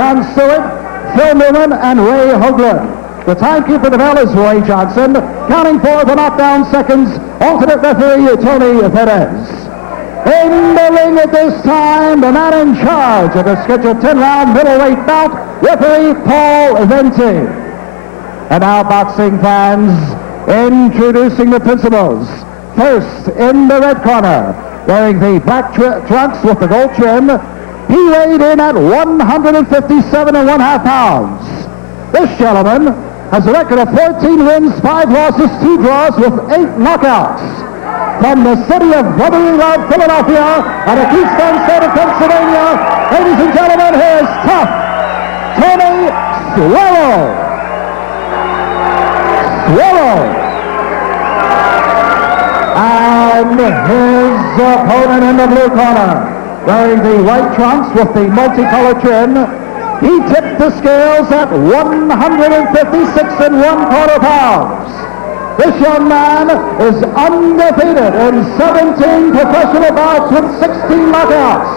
John Stewart, Phil Newman, and Ray Hoagland. The timekeeper of the bell is Roy Johnson. Counting for the knockdown seconds, alternate referee Tony Perez. In the ring at this time, the man in charge of the scheduled 10-round middleweight bout, referee Paul Venti. And now, boxing fans, introducing the principals. First, in the red corner, wearing the black trunks with the gold trim, he weighed in at 157.5 pounds. This gentleman has a record of 14 wins, 5 losses, 2 draws with 8 knockouts. From the city of brotherly love, Philadelphia, and the Keystone State of Pennsylvania, ladies and gentlemen, here is tough Tony Suero. And his opponent in the blue corner, wearing the white trunks with the multicolored trim, he tipped the scales at 156.25 pounds. This young man is undefeated in 17 professional bouts with 16 knockouts.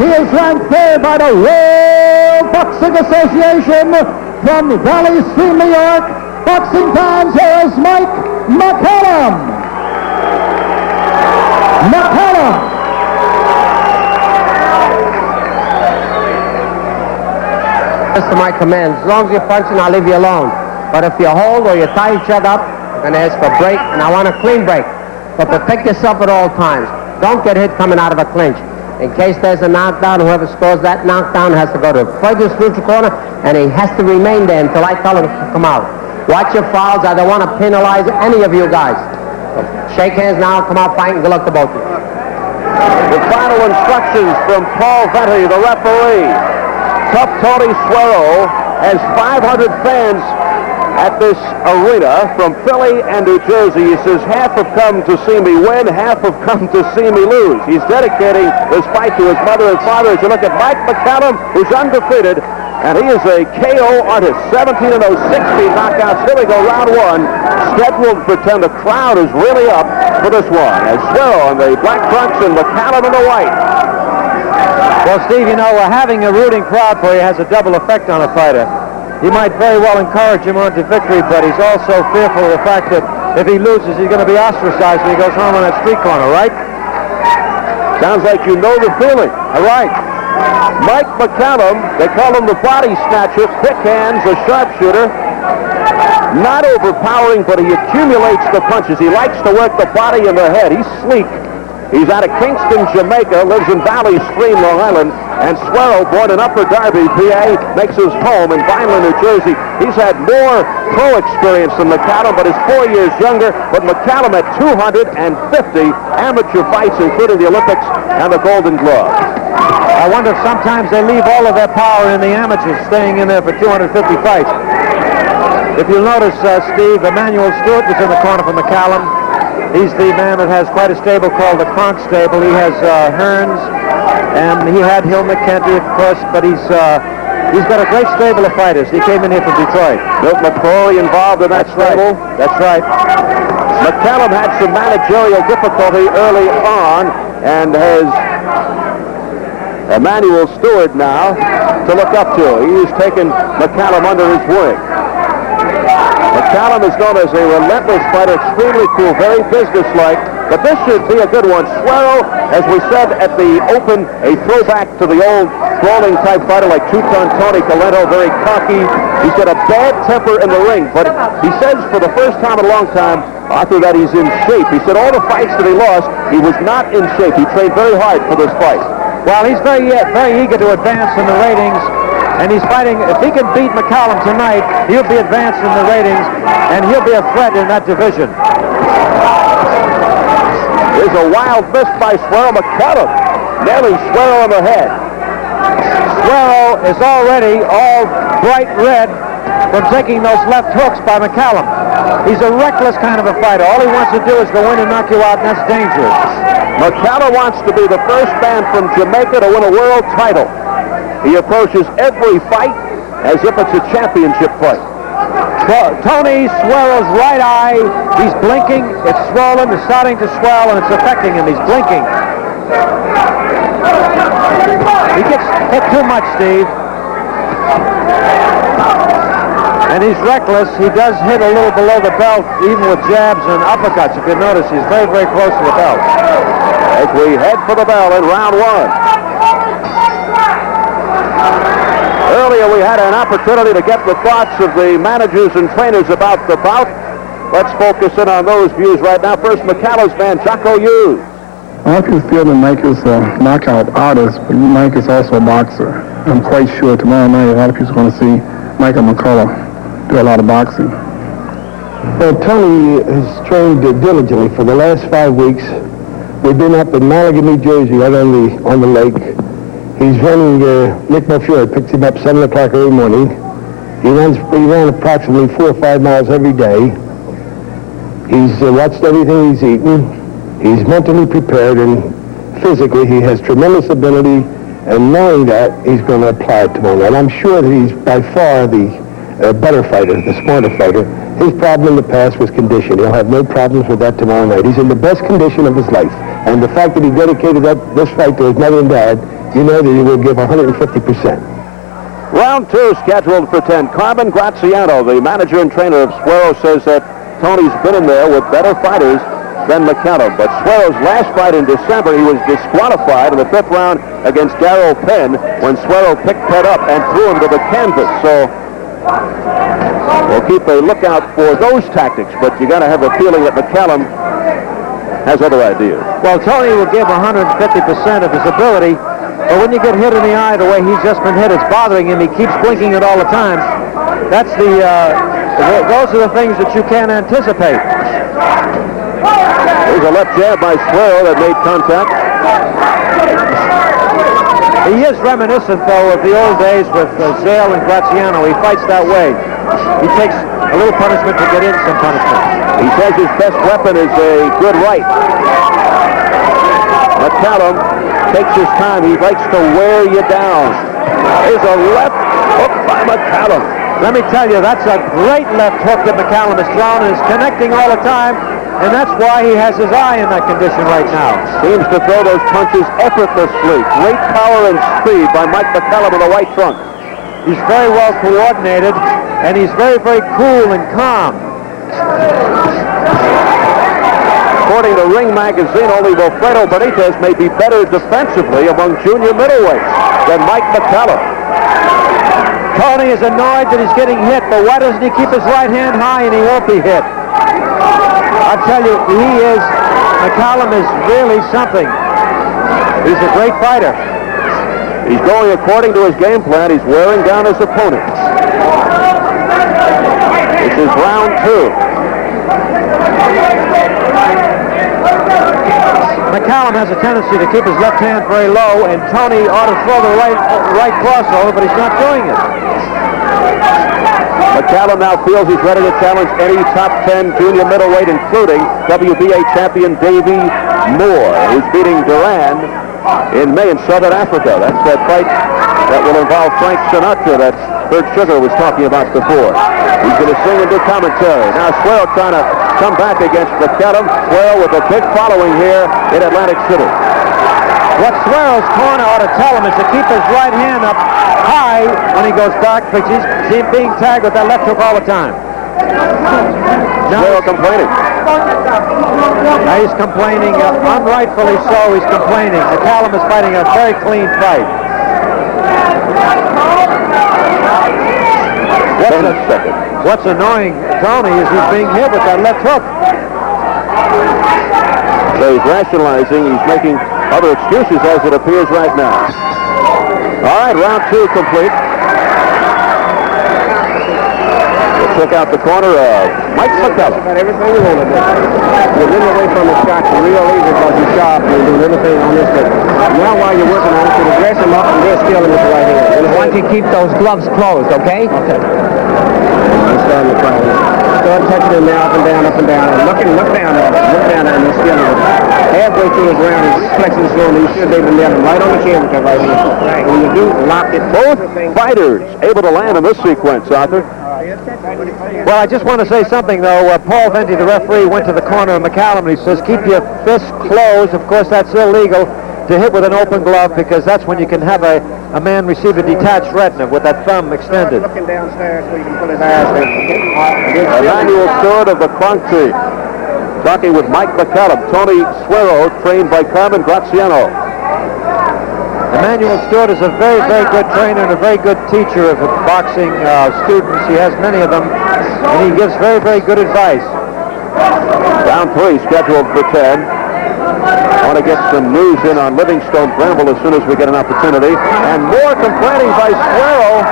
He is ranked third by the World Boxing Association from Valley Stream, New York. Boxing fans, here is Mike McCallum. Mr. My command, as long as you're punching, I'll leave you alone. But if you hold or you tie each other up, I'm going to ask for a break, and I want a clean break. But protect yourself at all times. Don't get hit coming out of a clinch. In case there's a knockdown, whoever scores that knockdown has to go to the furthest neutral corner, and he has to remain there until I tell him to come out. Watch your fouls. I don't want to penalize any of you guys. So shake hands now, come out fighting. Good luck to both of you. The final instructions from Paul Venti, the referee. Tough Tony Suero has 500 fans at this arena from Philly and New Jersey. He says half have come to see me win, half have come to see me lose. He's dedicating this fight to his mother and father. As you look at Mike McCallum, who's undefeated, and he is a KO artist, 17-0, 16 knockouts. Here we go, round one, scheduled for 10. The crowd is really up for this one. As Suero in the black trunks and McCallum in the white. Well, Steve, you know, having a rooting crowd for you has a double effect on a fighter. He might very well encourage him on to victory, but he's also fearful of the fact that if he loses, he's going to be ostracized when he goes home on that street corner, right? Sounds like you know the feeling. All right. Mike McCallum, they call him the body snatcher, quick hands, a sharpshooter. Not overpowering, but he accumulates the punches. He likes to work the body and the head. He's sleek. He's out of Kingston, Jamaica, lives in Valley Stream, Long Island, and Suero, born in Upper Darby, PA, makes his home in Vineland, New Jersey. He's had more pro experience than McCallum, but is 4 years younger, but McCallum had 250 amateur fights, including the Olympics and the Golden Glove. I wonder if sometimes they leave all of their power in the amateurs, staying in there for 250 fights. If you'll notice, Steve, Emmanuel Stewart was in the corner for McCallum. He's the man that has quite a stable called the Kronk Stable. He has Hearns, and he had Hill McKenty, of course, but he's got a great stable of fighters. He came in here from Detroit. Milt McCrory involved in that stable. Right. That's right. McCallum had some managerial difficulty early on, and has Emmanuel Stewart now to look up to. He's taken McCallum under his wing. McCallum is known as a relentless fighter, extremely cool, very businesslike, but this should be a good one. Suero, as we said at the Open, a throwback to the old brawling type fighter like two-ton Tony Colento, very cocky. He's got a bad temper in the ring, but he says for the first time in a long time, Arthur, that he's in shape. He said all the fights that he lost, he was not in shape. He trained very hard for this fight. Well, he's very eager to advance in the ratings. And he's fighting, if he can beat McCallum tonight, he'll be advanced in the ratings, and he'll be a threat in that division. Here's a wild miss by Suero. McCallum nailing Suero on the head. Suero is already all bright red from taking those left hooks by McCallum. He's a reckless kind of a fighter. All he wants to do is go in and knock you out, and that's dangerous. McCallum wants to be the first man from Jamaica to win a world title. He approaches every fight as if it's a championship fight. Tony Suero's right eye, he's blinking, it's swollen, it's starting to swell, and it's affecting him. He's blinking. He gets hit too much, Steve. And he's reckless. He does hit a little below the belt, even with jabs and uppercuts. If you notice, he's very, very close to the belt. As we head for the bell in round one. Earlier we had an opportunity to get the thoughts of the managers and trainers about the bout. Let's focus in on those views right now. First, McCallum's man, Jocko Hughes. I can feel that Mike is a knockout artist, but Mike is also a boxer. I'm quite sure tomorrow night a lot of people are going to see Mike and McCallum do a lot of boxing. Well, Tony has trained diligently for the last 5 weeks. We've been up in Malaga, New Jersey, right on the lake. He's running, Nick Monfiore picks him up 7 o'clock every morning. He ran approximately 4 or 5 miles every day. He's watched everything he's eaten. He's mentally prepared, and physically he has tremendous ability, and knowing that, he's going to apply it tomorrow night. I'm sure that he's by far the better fighter, the smarter fighter. His problem in the past was condition. He'll have no problems with that tomorrow night. He's in the best condition of his life. And the fact that he dedicated this fight to his mother and dad, you know that he will give 150%. Round 2 scheduled for 10. Carmen Graziano, the manager and trainer of Suero, says that Tony's been in there with better fighters than McCallum. But Suero's last fight in December, he was disqualified in the 5th round against Darryl Penn when Suero picked Penn up and threw him to the canvas. So we'll keep a lookout for those tactics, but you got to have a feeling that McCallum has other ideas. Well, Tony will give 150% of his ability, but when you get hit in the eye the way he's just been hit, it's bothering him. He keeps blinking it all the time. That's those are the things that you can't anticipate. There's a left jab by Suero that made contact. He is reminiscent, though, of the old days with Zale and Graziano. He fights that way. He takes a little punishment to get in some punishment. He says his best weapon is a good right. McCallum takes his time. He likes to wear you down. There's a left hook by McCallum. Let me tell you, that's a great left hook that McCallum has thrown, and is connecting all the time, and that's why he has his eye in that condition right now. Seems to throw those punches effortlessly. Great power and speed by Mike McCallum in the white trunk. He's very well coordinated, and he's very, very cool and calm. According to Ring Magazine, only Wilfredo Benitez may be better defensively among junior middleweights than Mike McCallum. Tony is annoyed that he's getting hit, but why doesn't he keep his right hand high and he won't be hit? I tell you, McCallum is really something. He's a great fighter. He's going according to his game plan. He's wearing down his opponent. This is round 2. McCallum has a tendency to keep his left hand very low, and Tony ought to throw the right crossover, but he's not doing it. McCallum now feels he's ready to challenge any top 10 junior middleweight, including WBA champion Davey Moore, who's beating Duran in May in Southern Africa. That's that fight that will involve Frank Sinatra that Bert Sugar was talking about before. He's going to sing and do commentary. Now Suero trying to come back against McCallum. Suero with a big following here in Atlantic City. What Suero's corner ought to tell him is to keep his right hand up high when he goes back, because he's being tagged with that left hook all the time. Suero complaining. Now he's complaining, unrightfully so. He's complaining. McCallum is fighting a very clean fight. What's annoying Tony is he's being hit with that left hook. So he's rationalizing. He's making other excuses as it appears right now. All right, round 2 complete. We'll check out the corner of Mike McCallum. About everything you want to do. You're getting away from the shots real easy because you're sharp and you're doing everything on this thing. Now while you're working on it, you dress him up and just kill him with the right hand. I want you to keep those gloves closed, okay? Okay. I'm starting to try this. Start touching him now, up and down, and look down at him. Look down at him and still him. Halfway through the ground, he's flexing slowly. You should be able to nail him right on the chin with that right hand. Right. When you do, lock it. Both fighters able to land in this sequence, Arthur. Well, I just want to say something, though. Paul Venti, the referee, went to the corner of McCallum, and he says, keep your fists closed. Of course, that's illegal. to hit with an open glove, because that's when you can have a man receive a detached retina with that thumb extended. Looking downstairs so you can put his eyes in. Emmanuel Stewart of the Cronk team. Talking with Mike McCallum. Tony Suero, trained by Carmen Graziano. Emmanuel Stewart is a very, very good trainer and a very good teacher of boxing students. He has many of them, and he gives very, very good advice. Round 3 scheduled for 10. I want to get some news in on Livingstone Granville as soon as we get an opportunity. And more complaining by Suero.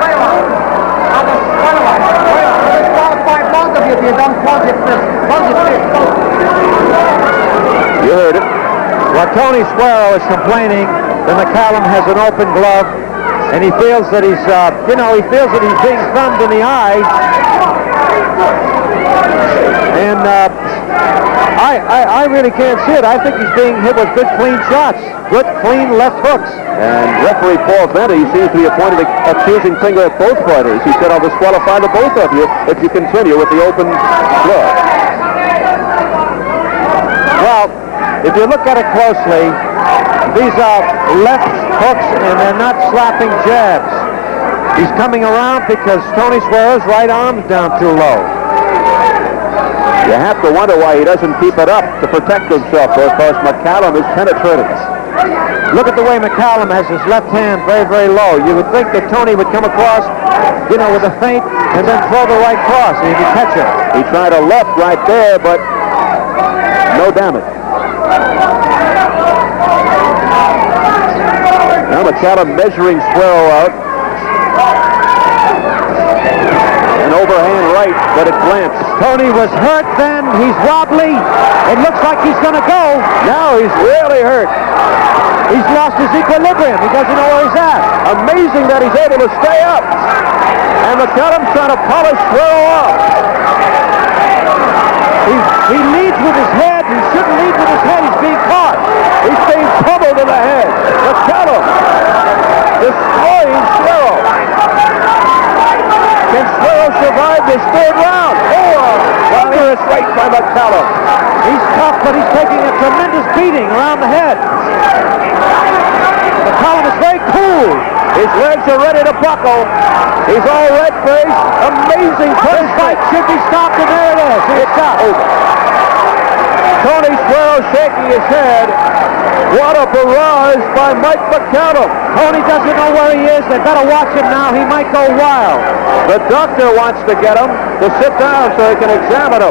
You heard it. Well, Tony Suero is complaining that McCallum has an open glove, and he feels that he's, he feels that he's being thumbed in the eye. And I really can't see it. I think he's being hit with good, clean shots, good, clean left hooks. And referee Paul Venti seems to be pointing the accusing finger at both fighters. He said, I'll disqualify the both of you if you continue with the open glove. Well, if you look at it closely, these are left hooks, and they're not slapping jabs. He's coming around because Tony Suero's right arm's down too low. You have to wonder why he doesn't keep it up to protect himself, because McCallum is penetrating. Look at the way McCallum has his left hand very, very low. You would think that Tony would come across, with a feint and then throw the right cross, and he'd catch him. He tried a left right there, but no damage. Now McCallum measuring Suero out. An overhand right, but it glanced. Tony was hurt then. He's wobbly. It looks like he's going to go. Now he's really hurt. He's lost his equilibrium. He doesn't know where he's at. Amazing that he's able to stay up. And McCallum's trying to polish Suero off. He leads with his head. He shouldn't lead with his head. He's being caught. He's being pummeled in the head. McCallum destroying Suero. Can Suero survive this third round? Thunderous right by McCallum. He's tough, but he's taking a tremendous beating around the head. McCallum is very cool. His legs are ready to buckle. He's all red-faced. Amazing punch. This fight should be stopped, and there it is. It's over. Tony Suero shaking his head. What a barrage by Mike McCallum. Tony doesn't know where he is. They better watch him now. He might go wild. The doctor wants to get him to sit down so he can examine him.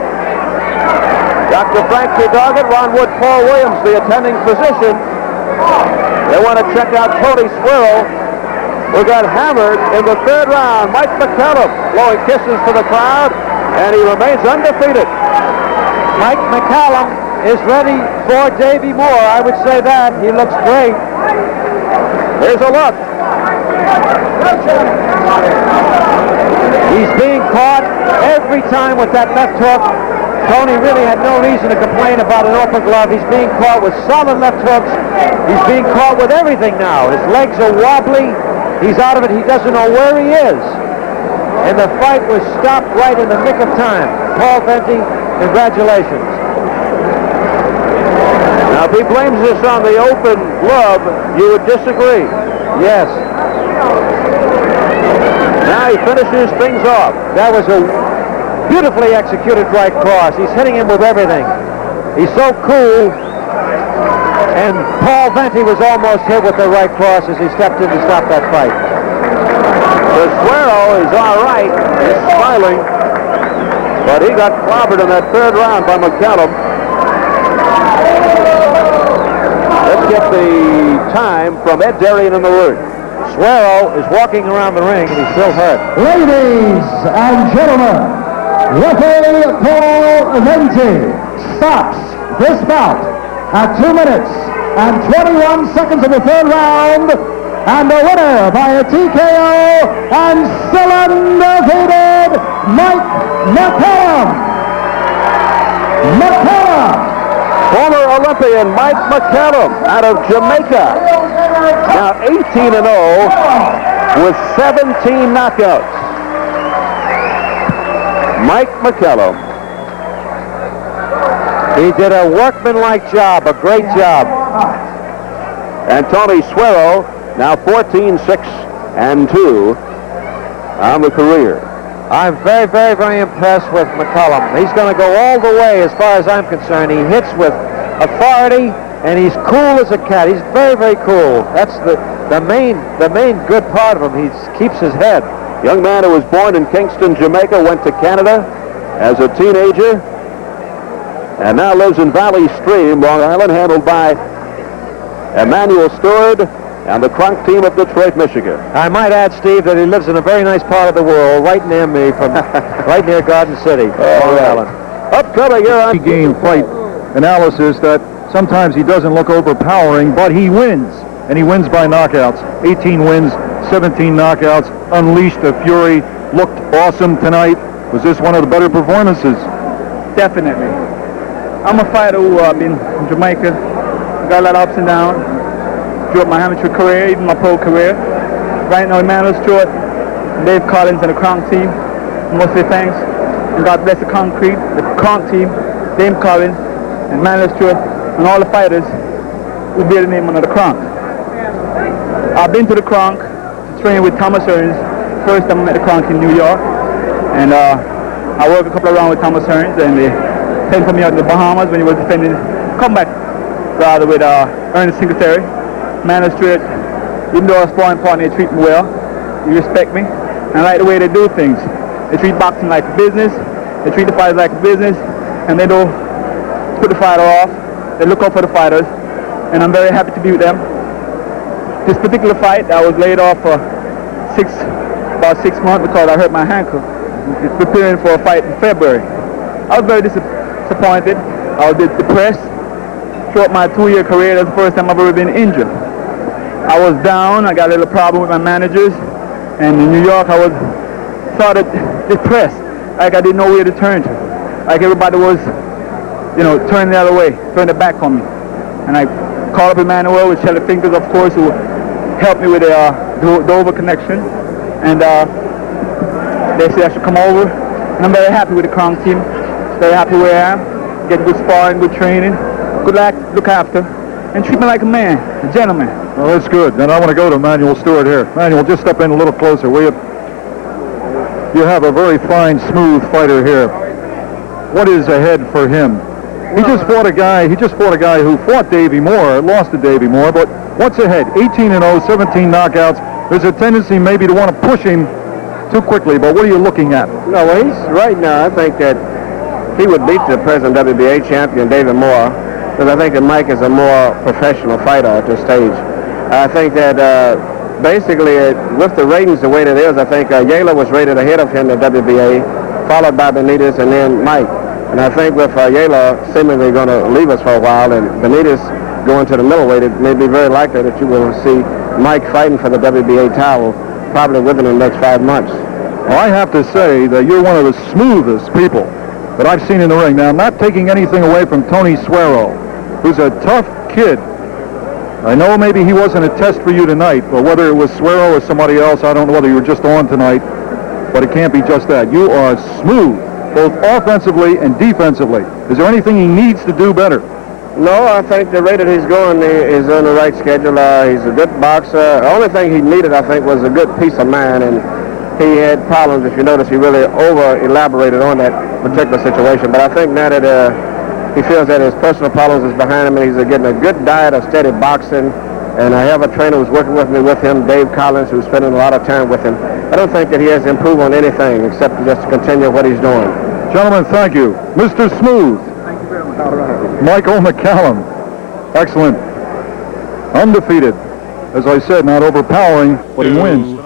Dr. Frank Doggett, Ron Wood, Paul Williams, the attending physician. They want to check out Tony Suero, who got hammered in the third round. Mike McCallum blowing kisses to the crowd, and he remains undefeated. Mike McCallum is ready for Davey Moore. I would say that. He looks great. Here's a look. He's being caught every time with that left hook. Tony really had no reason to complain about an open glove. He's being caught with solid left hooks. He's being caught with everything now. His legs are wobbly. He's out of it. He doesn't know where he is. And the fight was stopped right in the nick of time. Paul Venti, congratulations. Now, if he blames this on the open glove, you would disagree. Yes. Now he finishes things off. That was a beautifully executed right cross. He's hitting him with everything. He's so cool. And Paul Venti was almost hit with the right cross as he stepped in to stop that fight. The Suero is all right. He's smiling. But he got clobbered in that third round by McCallum. Let's get the time from Ed Darien in the ring. Suero is walking around the ring and he's still hurt. Ladies and gentlemen, referee Paul Venti stops this bout at 2 minutes and 21 seconds of the third round, and the winner by a TKO and still undefeated, Mike McCallum. Former Olympian Mike McCallum out of Jamaica. Now 18-0 with 17 knockouts. Mike McCallum. He did a workmanlike job, a great job. And Tony Suero now 14-6-2 on the career. I'm very, very, very impressed with McCallum. He's going to go all the way as far as I'm concerned. He hits with authority, and he's cool as a cat. He's very, very cool. That's the main good part of him. He keeps his head. Young man who was born in Kingston, Jamaica, went to Canada as a teenager, and now lives in Valley Stream, Long Island, handled by Emmanuel Stewart and the Kronk team of Detroit, Michigan. I might add, Steve, that he lives in a very nice part of the world, right near me, from right near Garden City, Long Island. Upcoming here on game fight analysis that sometimes he doesn't look overpowering, but he wins, and he wins by knockouts. 18 wins, 17 knockouts, unleashed a fury, looked awesome tonight. Was this one of the better performances? Definitely. I'm a fighter who been in Jamaica, got a lot of ups and downs, throughout my amateur career, even my pro career. Right now, Emmanuel Stewart, Dave Collins, and the Kronk team, I must say thanks. And God bless the Kronk team, Dave Collins, and Emmanuel Stewart, and all the fighters who bear the name under the Kronk. I've been to the Kronk to train with Thomas Hearns. First time I met the Kronk in New York. And I worked a couple of rounds with Thomas Hearns, and they sent for me out in the Bahamas when he was defending comeback rather with Ernest Singletary. Emmanuel Stewart, even though I was sparring partner, they treat me well. They respect me. And I like the way they do things. They treat boxing like a business. They treat the fighters like a business. And they don't put the fighter off. They look out for the fighters. And I'm very happy to be with them. This particular fight, I was laid off for about 6 months because I hurt my ankle. Preparing for a fight in February. I was very disappointed. I was depressed. Throughout my 2-year career, that's the first time I've ever been injured. I was down. I got a little problem with my managers. And in New York, I was sort of depressed. Like I didn't know where to turn to. Like everybody was, turning the other way, turning their back on me. And I called up Emmanuel with Shelly Fingers, of course, who helped me with the Dover connection. And they said I should come over. And I'm very happy with the Kronk team. Very happy where I am. Getting good sparring, good training. Good look after, and treat me like a man, a gentleman. Well, that's good. Then I want to go to Emmanuel Stewart here. Emmanuel, just step in a little closer, will you? You have a very fine, smooth fighter here. What is ahead for him? He just fought a guy who fought Davey Moore, lost to Davey Moore, but what's ahead? 18-0, 17 knockouts. There's a tendency maybe to want to push him too quickly, but what are you looking at? No, well, he's right now, I think that he would beat the present WBA champion, David Moore. Because I think that Mike is a more professional fighter at this stage. I think that basically with the ratings the way that it is, I think Yala was rated ahead of him in the WBA, followed by Benitez and then Mike. And I think with Yala seemingly going to leave us for a while and Benitez going to the middleweight, it may be very likely that you will see Mike fighting for the WBA title probably within the next 5 months. Well, I have to say that you're one of the smoothest people that I've seen in the ring. Now, I'm not taking anything away from Tony Suero, who's a tough kid. I know maybe he wasn't a test for you tonight, but whether it was Suero or somebody else, I don't know whether you were just on tonight, but it can't be just that. You are smooth, both offensively and defensively. Is there anything he needs to do better? No, I think the rate that he's going is on the right schedule. He's a good boxer. The only thing he needed, I think, was a good peace of mind, and he had problems. If you notice, he really over-elaborated on that particular situation. But I think now that he feels that his personal problems is behind him, and he's getting a good diet of steady boxing. And I have a trainer who's working with me with him, Dave Collins, who's spending a lot of time with him. I don't think that he has improved on anything except just to continue what he's doing. Gentlemen, thank you. Mr. Smooth. Thank you very much. Michael McCallum. Excellent. Undefeated. As I said, not overpowering, but he wins.